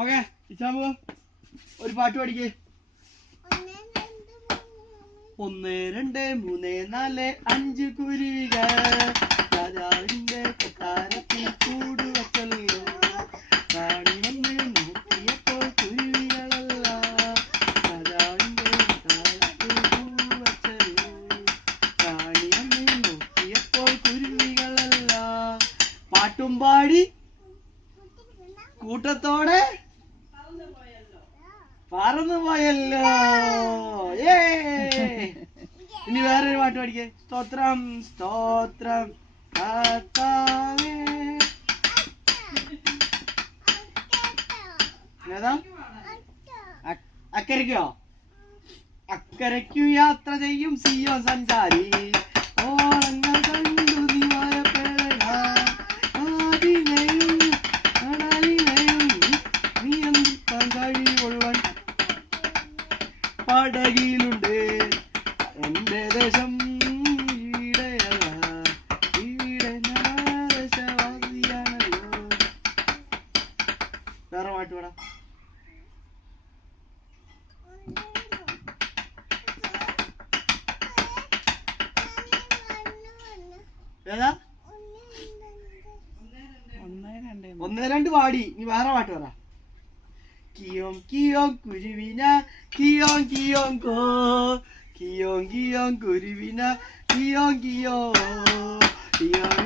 Okay ഇച്ചാമു ഒരു പാട്ട് പാടിക്കേ. 1 2 3 4 5 കുരുവികൾ രാജാവിന്റെ കൊട്ടാരത്തിൽ കൂടുവച്ചല്ലോ. റാണി വന്ന് നോക്കിയപ്പോൾ കുരുവികളല്ല, രാജാവിന്റെ കൊട്ടാരത്തിൽ കൂടുവച്ചല്ലോ. റാണി വന്ന് നോക്കിയപ്പോൾ കുരുവികളല്ല. പാട്ടും പാടി കൂട്ടത്തോടെ പറന്നു പോയല്ലോ. ഇനി വേറൊരു പാട്ട് പാടിക്കേ. സ്തോത്രം സ്തോത്രം കർത്താവേ. ഏതാ? അക്കരയ്ക്കോ? അക്കരയ്ക്കു യാത്ര ചെയ്യും സിയോൻ സഞ്ചാരി. ഓളങ്ങൾ കണ്ടു കഴിവുള്ളവൻ പടകിലുണ്ട്. എന്റെ ദേശം ഈടെയല്ല, ഈടെ ദേശവാസിയാണല്ലോ. വേറെ പാട്ട് പാടാ. ഏതാ? 1 2 പാടി. നീ വേറെ പാട്ട് പറ. കിയോം കിയോം കുരുവിന കിയോം കിയോം കോ, കിയോം കിയോം കുരുവിന കിയോം കിയോ, കിയോം